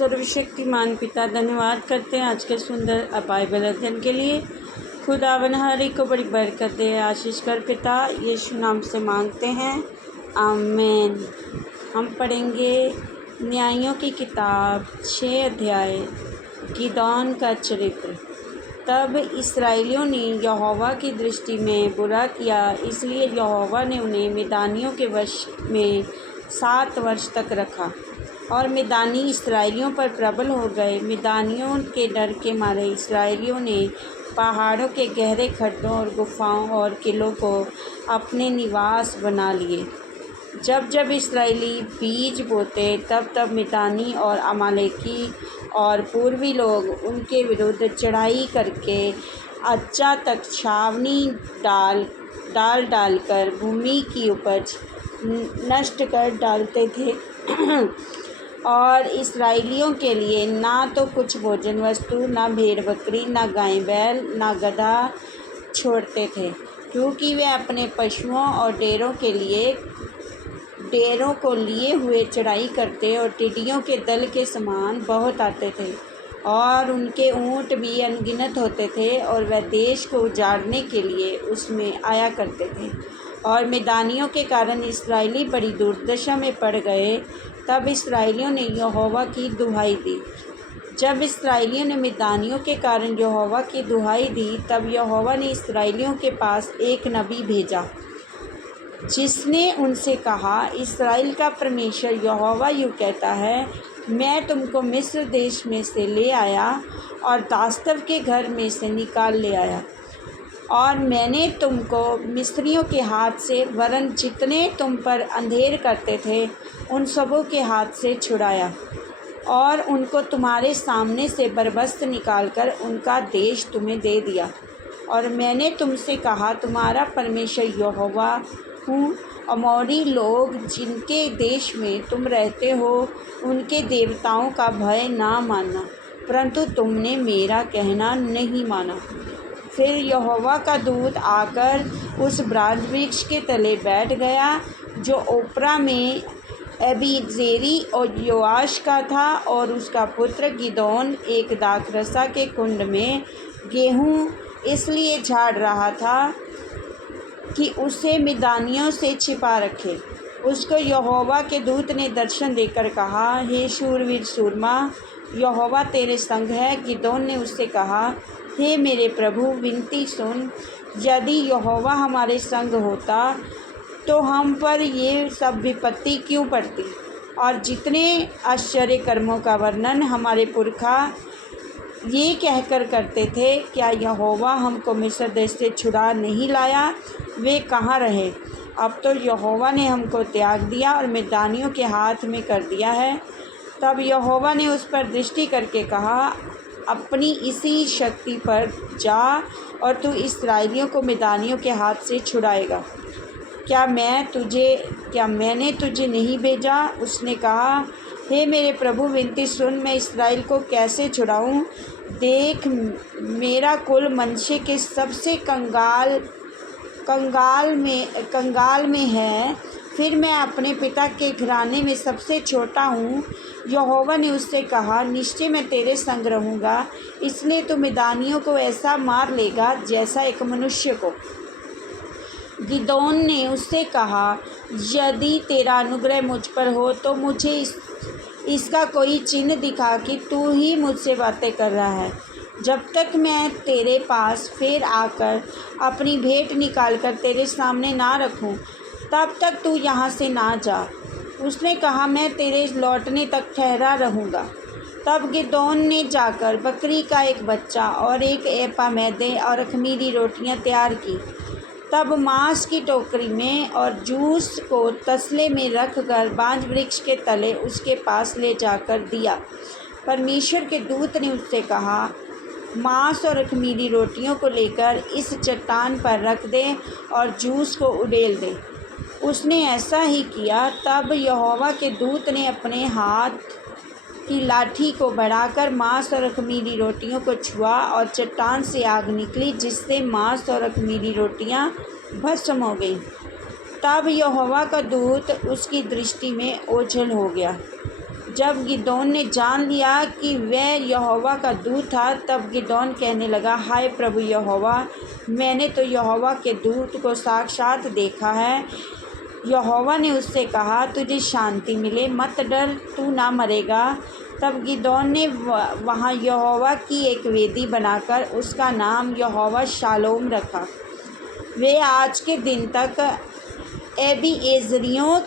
सर्वशक्तिमान पिता धन्यवाद करते हैं आज के सुंदर बाइबल अध्ययन के लिए। खुदावन हर एक को बड़ी बरकत दे, आशीष कर पिता, यीशु नाम से मांगते हैं, आमीन। हम पढ़ेंगे न्यायों की किताब 6 अध्याय, गिदोन का चरित्र। तब इस्राएलियों ने यहोवा की दृष्टि में बुरा किया, इसलिए यहोवा ने उन्हें मिदानियों के वश में 7 वर्ष तक रखा और मिदानी इस्राएलियों पर प्रबल हो गए। मिदानियों के डर के मारे इस्राएलियों ने पहाड़ों के गहरे खड्डों और गुफाओं और किलों को अपने निवास बना लिए। जब जब इस्राएली बीज बोते तब मिदानी और अमालेकी और पूर्वी लोग उनके विरुद्ध चढ़ाई करके अज्जा तक छावनी डाल कर भूमि की उपज नष्ट कर डालते थे और इस्राएलियों के लिए ना तो कुछ भोजन वस्तु, ना भेड़ बकरी, ना गाय बैल, ना गधा छोड़ते थे, क्योंकि वे अपने पशुओं और डेरों को लिए हुए चढ़ाई करते और टिड्डियों के दल के समान बहुत आते थे और उनके ऊँट भी अनगिनत होते थे और वह देश को उजाड़ने के लिए उसमें आया करते थे। और मिदानियों के कारण इस्राएली बड़ी दुर्दशा में पड़ गए। तब इस्राएलियों ने यहोवा की दुहाई दी। जब इस्राएलियों ने मिदानियों के कारण यहोवा की दुहाई दी, तब यहोवा ने इस्राएलियों के पास एक नबी भेजा, जिसने उनसे कहा, इस्राएल का परमेश्वर यहोवा यूँ कहता है, मैं तुमको मिस्र देश में से ले आया और दास्तव के घर में से निकाल ले आया, और मैंने तुमको मिस्रियों के हाथ से, वरन जितने तुम पर अंधेर करते थे उन सबों के हाथ से छुड़ाया और उनको तुम्हारे सामने से बरबस्त निकालकर उनका देश तुम्हें दे दिया। और मैंने तुमसे कहा, तुम्हारा परमेश्वर यहोवा हूँ। अमोरी लोग जिनके देश में तुम रहते हो, उनके देवताओं का भय ना मानना, परंतु तुमने मेरा कहना नहीं माना। फिर यहोवा का दूत आकर उस ब्राज वृक्ष के तले बैठ गया, जो ओप्रा में एबीजेरी और योआश का था, और उसका पुत्र गिदोन एक दाखरसा के कुंड में गेहूँ इसलिए झाड़ रहा था कि उसे मिदानियों से छिपा रखे। उसको यहोवा के दूत ने दर्शन देकर कहा, हे शूरवीर सूरमा, यहोवा तेरे संग है। गिदोन ने उससे कहा, हे मेरे प्रभु, विनती सुन, यदि यहोवा हमारे संग होता तो हम पर ये सब विपत्ति क्यों पड़ती। और जितने आश्चर्य कर्मों का वर्णन हमारे पुरखा ये कहकर करते थे, क्या यहोवा हमको मिस्र देश से छुड़ा नहीं लाया, वे कहाँ रहे। अब तो यहोवा ने हमको त्याग दिया और मिदानियों के हाथ में कर दिया है। तब यहोवा ने उस पर दृष्टि करके कहा, अपनी इसी शक्ति पर जा और तू इस्राएलियों को मिदानियों के हाथ से छुड़ाएगा। क्या मैंने तुझे नहीं भेजा। उसने कहा, हे मेरे प्रभु, विनती सुन, मैं इस्राएल को कैसे छुड़ाऊँ। देख, मेरा कुल मनश्शे के सबसे कंगाल में है, फिर मैं अपने पिता के घराने में सबसे छोटा हूँ। यहोवा ने उससे कहा, निश्चय मैं तेरे संग रहूँगा, इसलिए तू मिदानियों को ऐसा मार लेगा जैसा एक मनुष्य को। गिदोन ने उससे कहा, यदि तेरा अनुग्रह मुझ पर हो तो मुझे इसका कोई चिन्ह दिखा कि तू ही मुझसे बातें कर रहा है। जब तक मैं तेरे पास फिर आकर अपनी भेंट निकालकर तेरे सामने ना रखूं, तब तक तू यहाँ से ना जा। उसने कहा, मैं तेरे लौटने तक ठहरा रहूँगा। तब गिदोन ने जाकर बकरी का एक बच्चा और एक एपा मैदे और अख़मीरी रोटियाँ तैयार की। तब मांस की टोकरी में और जूस को तसले में रखकर बांज वृक्ष के तले उसके पास ले जाकर दिया। परमेश्वर के दूत ने उससे कहा, मांस और अख़मीरी रोटियों को लेकर इस चट्टान पर रख दे और जूस को उड़ेल दे। उसने ऐसा ही किया। तब यहोवा के दूत ने अपने हाथ की लाठी को बढ़ाकर मांस और अख़मीरी रोटियों को छुआ और चट्टान से आग निकली, जिससे मांस और अख़मीरी रोटियां भस्म हो गईं। तब यहोवा का दूत उसकी दृष्टि में ओझल हो गया। जब गिदोन ने जान लिया कि वह यहोवा का दूत था, तब गिदोन कहने लगा, हाय प्रभु यहोवा, मैंने तो यहोवा के दूत को साक्षात देखा है। यहोवा ने उससे कहा, तुझे शांति मिले, मत डर, तू ना मरेगा। तब गिदोन ने वहाँ यहोवा की एक वेदी बनाकर उसका नाम यहोवा शालोम रखा। वे आज के दिन तक एबीएजरियों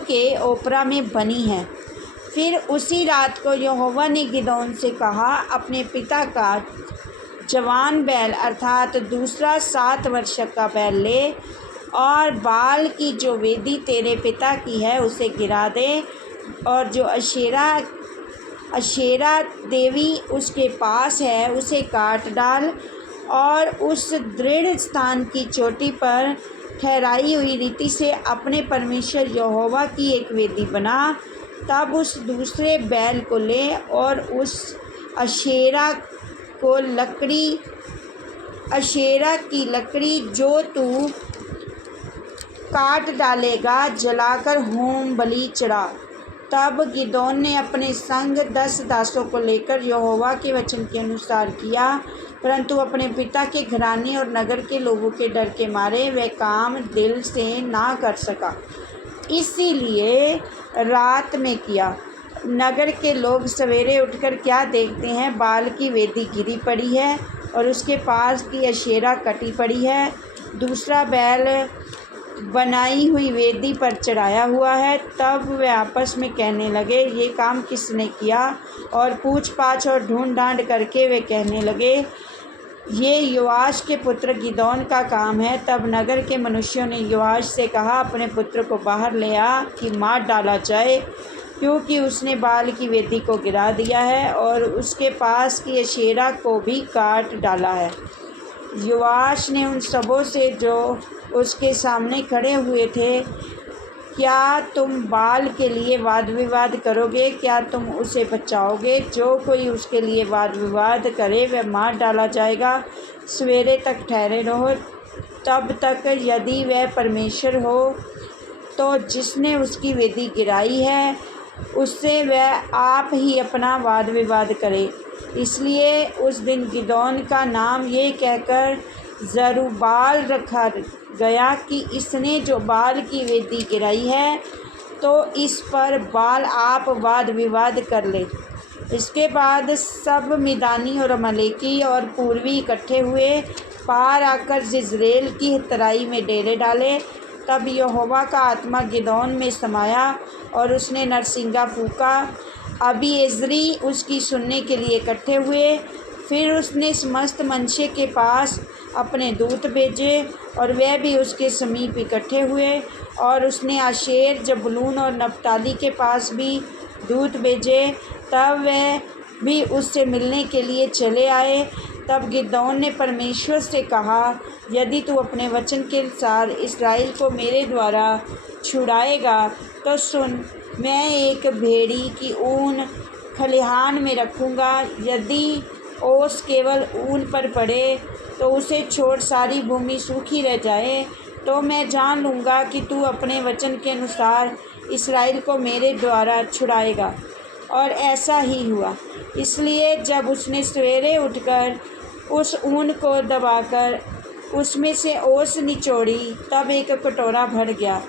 के ओपरा में बनी है। फिर उसी रात को यहोवा ने गिदोन से कहा, अपने पिता का जवान बैल अर्थात दूसरा 7 वर्ष का बैल ले और बाल की जो वेदी तेरे पिता की है उसे गिरा दे, और जो अशेरा देवी उसके पास है उसे काट डाल, और उस दृढ़ स्थान की चोटी पर ठहराई हुई रीति से अपने परमेश्वर यहोवा की एक वेदी बना। तब उस दूसरे बैल को ले और उस अशेरा की लकड़ी जो तू काट डालेगा जलाकर होम बलि चढ़ा। तब गिदोन ने अपने संग 10 दासों को लेकर यहोवा के वचन के अनुसार किया, परंतु अपने पिता के घराने और नगर के लोगों के डर के मारे वह काम दिल से ना कर सका, इसीलिए रात में किया। नगर के लोग सवेरे उठकर क्या देखते हैं, बाल की वेदी गिरी पड़ी है और उसके पास की अशेरा कटी पड़ी है, दूसरा बैल बनाई हुई वेदी पर चढ़ाया हुआ है। तब वे आपस में कहने लगे, ये काम किसने किया? और पूछ पाछ और ढूंढ ढांड करके वे कहने लगे, ये योआश के पुत्र गिदोन का काम है। तब नगर के मनुष्यों ने योआश से कहा, अपने पुत्र को बाहर ले आ कि मार डाला जाए, क्योंकि उसने बाल की वेदी को गिरा दिया है और उसके पास की अशेरा को भी काट डाला है। योआश ने उन सबों से जो उसके सामने खड़े हुए थे, क्या तुम बाल के लिए वाद विवाद करोगे? क्या तुम उसे बचाओगे? जो कोई उसके लिए वाद विवाद करे वह मार डाला जाएगा। सवेरे तक ठहरे रहो, तब तक यदि वह परमेश्वर हो तो जिसने उसकी वेदी गिराई है उससे वह आप ही अपना वाद विवाद करे। इसलिए उस दिन गिदोन का नाम ये कहकर जरुब्बाल रखा गया कि इसने जो बाल की वेदी गिराई है तो इस पर बाल आप वाद विवाद कर ले। इसके बाद सब मिदानी और अमलेकी और पूर्वी इकट्ठे हुए, पार आकर जिज्रेल की तराई में डेरे डाले। तब यहोवा का आत्मा गिदोन में समाया और उसने नरसिंगा फूँका। अबीएज़री उसकी सुनने के लिए इकट्ठे हुए। फिर उसने समस्त मनशे के पास अपने दूत भेजे और वह भी उसके समीप इकट्ठे हुए, और उसने आशेर, जबूलून और नप्ताली के पास भी दूत भेजे। तब वह भी उससे मिलने के लिए चले आए। तब गिदोन ने परमेश्वर से कहा, यदि तू अपने वचन के अनुसार इस्राएल को मेरे द्वारा छुड़ाएगा तो सुन, मैं एक भेड़ी की ऊन खलिहान में रखूँगा। यदि ओस केवल ऊन पर पड़े तो उसे छोड़ सारी भूमि सूखी रह जाए, तो मैं जान लूँगा कि तू अपने वचन के अनुसार इस्राएल को मेरे द्वारा छुड़ाएगा। और ऐसा ही हुआ। इसलिए जब उसने सवेरे उठकर उस ऊन को दबाकर उसमें से ओस निचोड़ी, तब एक कटोरा भर गया।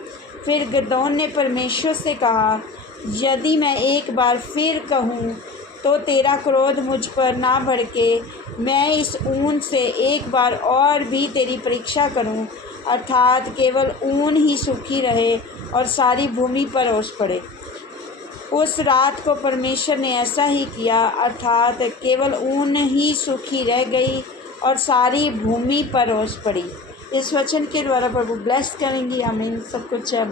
फिर गिदोन ने परमेश्वर से कहा, यदि मैं एक बार फिर कहूँ तो तेरा क्रोध मुझ पर ना भड़के, मैं इस ऊन से एक बार और भी तेरी परीक्षा करूं, अर्थात केवल ऊन ही सूखी रहे और सारी भूमि पर ओस पड़े। उस रात को परमेश्वर ने ऐसा ही किया, अर्थात केवल ऊन ही सूखी रह गई और सारी भूमि पर ओस पड़ी। इस वचन के द्वारा प्रभु ब्लेस करेंगी। आमीन। सब कुछ है।